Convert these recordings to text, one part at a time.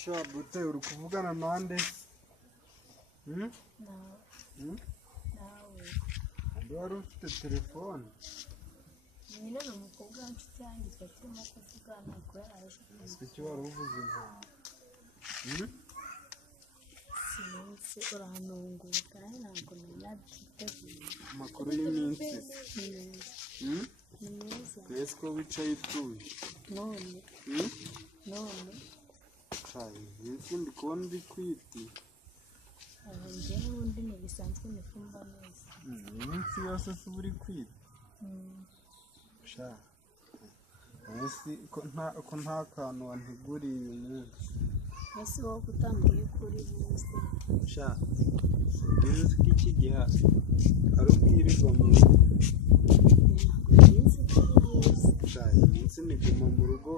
Shabute uri kuvugana nande? nawe Andi wari ufite telefone? nyine ni umukobwa w'inshuti yanjye twari turimo kuvugana kubera yaje Icyo wari uvuze nta sinzi urantunguye kandi ntabwo nabyiteguye. amakuru y'iminsi Ni meza twese ko wicaye utuje none iminsi ndi kubona uri kwiti njyewe ubundi ntibisanzwe nikumva neza iminsi yose se uba uri kwita ko nta kantu wanteguriye uyu munsi ese wowe utambwiye ko uri buze uzi ko iki gihe ari ubwirirwa mu rugo ntabwo nzi ko uri buze iminsi niguma mu rugo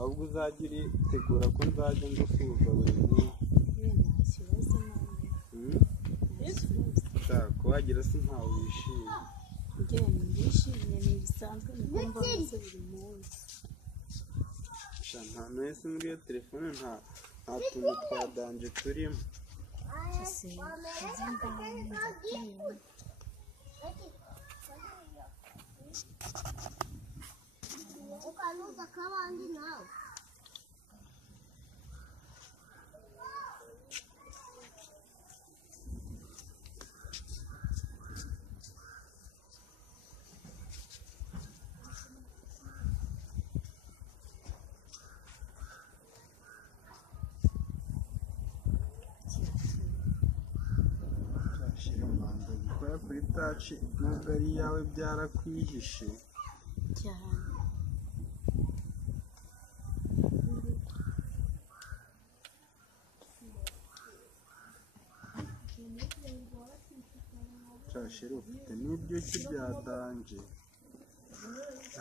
ahubwo uzajya uritegura ko nzajya ngusuhuza buri munsi nta kibazo nawe ko wagira se ntawe wishimye njyewe ndishimye ntibisanzwe nikumva neza buri munsi nta wese muri iyo telefone nta tuntu twa danje turimo ese nzi ndabona nzakwiwe ukanuza kabandi nawe gukora kuri taci nubwo ari iyawe byarakwihishe cyane shira ufite n'ibyuki bya danje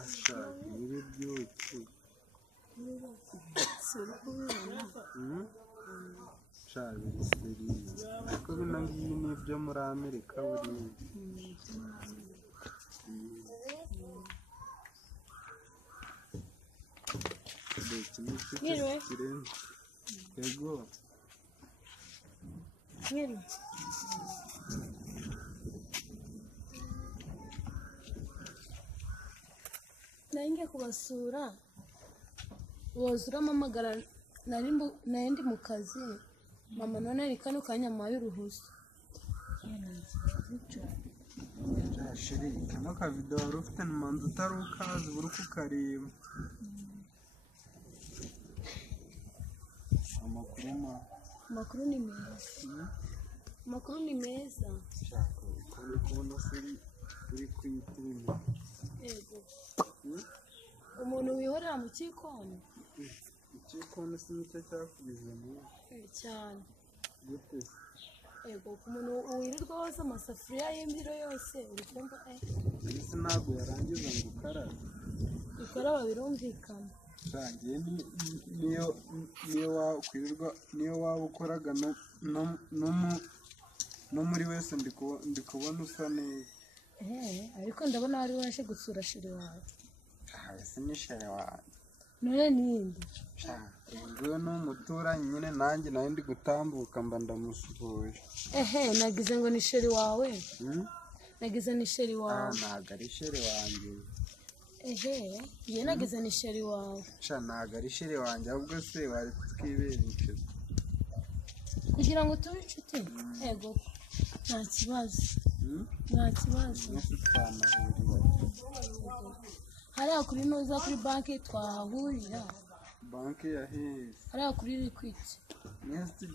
ashaka n'ibyuki suri kubibona biri seriye ariko bino ngibi ni ibyo muri Amerika buriya iki ni icyuki kirenze yego mwiriwe nari kubasura woza uramamagara nari ndi mu kazi mama none ari kano kanya mabi uruhusa shiri kano kavido wari ufite ntimanza utari ukazi buri kukareba amakuru ni meza amakuru ni meza shaka ukuri kubona se uri kwituma yego umuntu wihorera mu cyikoni ikikoni si nicyo cyakugize mu cyane gute yego ku muntu wirirwa woza amasafuriya y'imbyiro yose uri kumva ese ntabwo yarangiza ngo ukarabe ukaraba birumvikana nsangiye niyo waba ukoraga no muri wese ndi kubona usa neza ariko ndabona wari waje gusura shiri wawe ese ni shiri wawe none nindi nguyu ni umuturanyi nyine nanjye nawe ndi gutambuka mba ndamusuhuje nagize ngo ni sheri wawe nagize ni sheri wawe ntabwo ari sheri wanjye ye nagize ni sheri wawe ntabwo ari sheri wanjye ahubwo se wari twibera inshuti kugira ngo tube inshuti yego nta kibazo nta kibazo hariya kuri nuza kuri banki twahahurira banki ya hehe hariya kuri likwiti mwese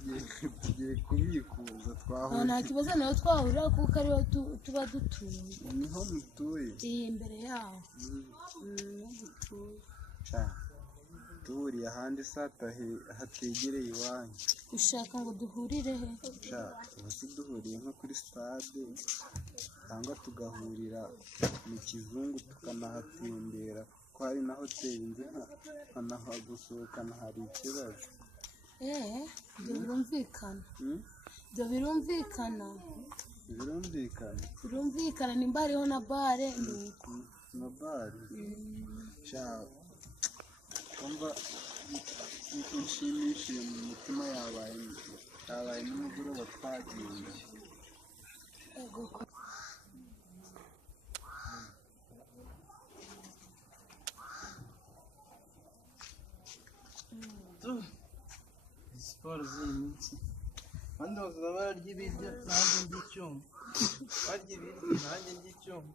tugiye kubikuza twahurira nta kibazo nawe twahurira kuko ariho tuba dutuye niho mutuye imbere yaho niho dutuye duhuriye ahandi hategereye iwanyu ushaka ngo duhurire he tuba duhuriye nko kuri stade cyangwa tugahurira mu kizungu tukanahatembera ko hari na hoteli nzi nkanahagusohokana hari ikibazo ibyo birumvikana ibyo birumvikana birumvikana nimba hariho na bare na bare kumva inshimishije mu mutima yabaye n'umugoroba twagiye. Siporo z'iminsi kandi bazaba barya ibiryo nanjye ndi icyuma, barya ibiryo nanjye ndi icyuma.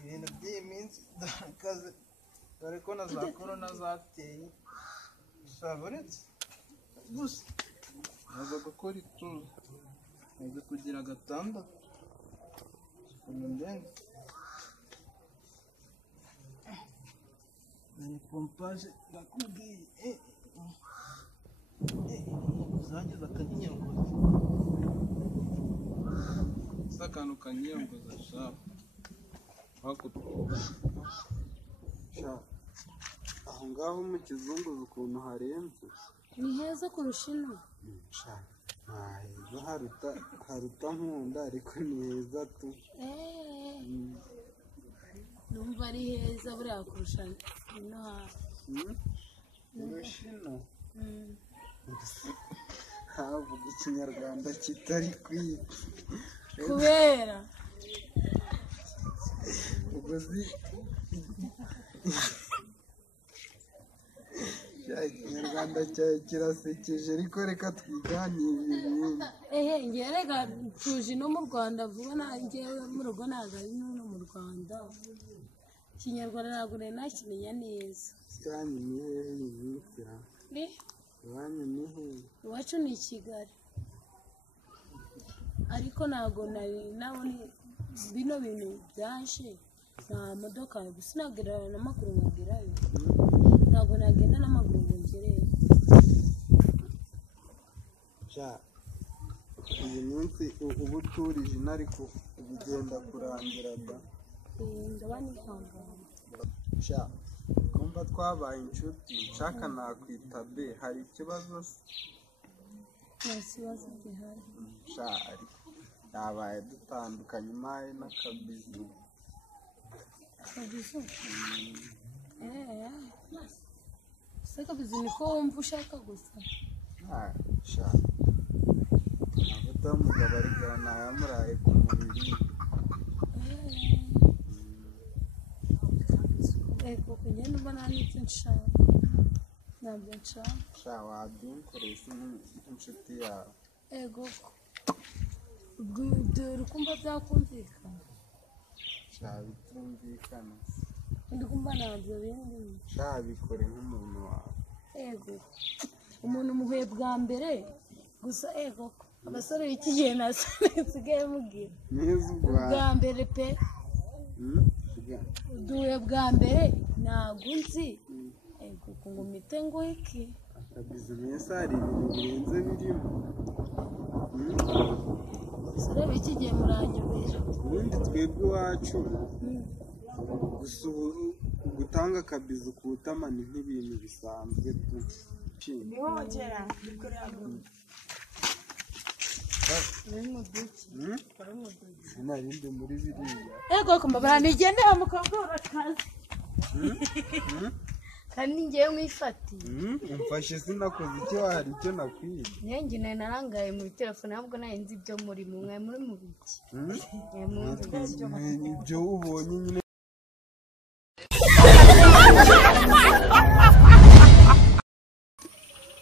Ibintu by'iyi minsi darakaze, dore ko na za korona zateye. Gusa uretse gusa ntabwo gukora ituze, ntabwo kugira gatandatu ukuntu ndenze ni pompaje ndakubwiye. Zagize akanyiyongoza, si akantu kanyiyongoza shaho aho ngaho mu kizunguza ukuntu harenze, ni heza kurusha ino. nta heza haruta nkunda, ariko ni heza tu. numva ari heza buriya kurusha ino hafi. kurusha ino havuga ikinyarwanda kitari kwiga kubera ubwo ikinyarwanda cyawe kirasekeje, ariko reka twiganirire ibindi. ngewe reka tuje no mu Rwanda vuba, ngewe mu rugo ntabwo ari no mu Rwanda. Ikinyarwanda ntabwo nari nakimenya neza. Iwanyu ni hehe iyi minsi ra? Iwanyu ni hehe? Iwacu ni i Kigali, ariko ntabwo nari nabona bino bintu byaje, nta modoka gusa nagera n'amaguru nkagerayo, ntabwo nagenda n'amaguru ngo ngereyo. iyi minsi uba uturije ino, ariko bigenda kurangira da. ndaba nihangana. kumva twabaye inshuti, nshaka nakwita be, hari ikibazo se? nta kibazo gihari. ariko yabaye dutandukanye impaye n'akabizu. Kabizu? Se kabizu niko wumva ushaka gusa? amavuta y'umugabo arigana ntayamuraye ku mubiri. Ego kugenda mba nta n'icyo nshaka, ntabyo nshaka. wabyinkoresha nk'inshuti yawe. Ego ubwo dore ukumva byakumvikana. bitumvikana, ndi kumva ntabyo bindi. bikore nk'umuntu wawe. Ego umuntu muhuye bwa mbere gusa, ego abasore b'iki gihe nsigaye mubwira bwa mbere pe, duhuye bwa mbere ntabwo nzi. Ego ngo mpite ngo iki akabizinesi hari ibintu birenze birimo. abasore b'iki gihe muranyobera. ubundi twebwe iwacu gusa gutanga akabizu ku butama ni nk'ibintu bisanzwe tu. narindi muri biriya. Ego kumbabara nigendera mukobwa urakaze kandi ngiye mwifatiye. umfashe sinakoze icyo, hari icyo nakwiye. Nengi nari narangaye muri telefone, ntabwo nari nzi ibyo muri mwe muri mu biki. ibyo ubonye nyine.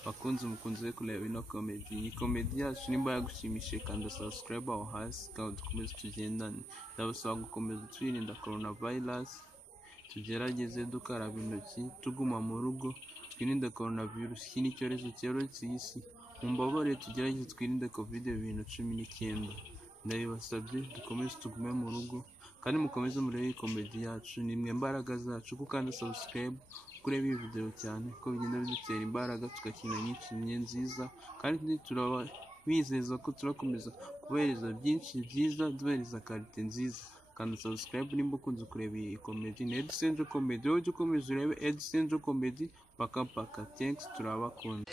bakunze umukunzi kureba ino komedi, ni komedi yacu nimba yagushimishije kanda subscribe aho hasi kandi dukomeze tugendane. ndabasaba gukomeza twirinda coronavirus, tugerageze dukaraba intoki tuguma mu rugo, twirinde coronavirus. iki ni icyorezo cyoretse iyi si, mumbabare tugerageze twirinde covid-19. ndabibasabye dukomeze tugume mu rugo kandi mukomeze murebe iyi komedi yacu, ni mwe mbaraga zacu. gukanda subscribe kureba iyi video cyane ko bigenda bidutera imbaraga, tugakina nyinshi nziza, kandi turabizeza ko turakomeza kubahereza byinshi byiza, duhereza karite nziza. Kanda subscribe nimba ukunze kureba iyi komedi, ni Edcentre Comedy. wowe ujye ukomeza urebe Edcentre Comedy. paka thanks, turabakunda.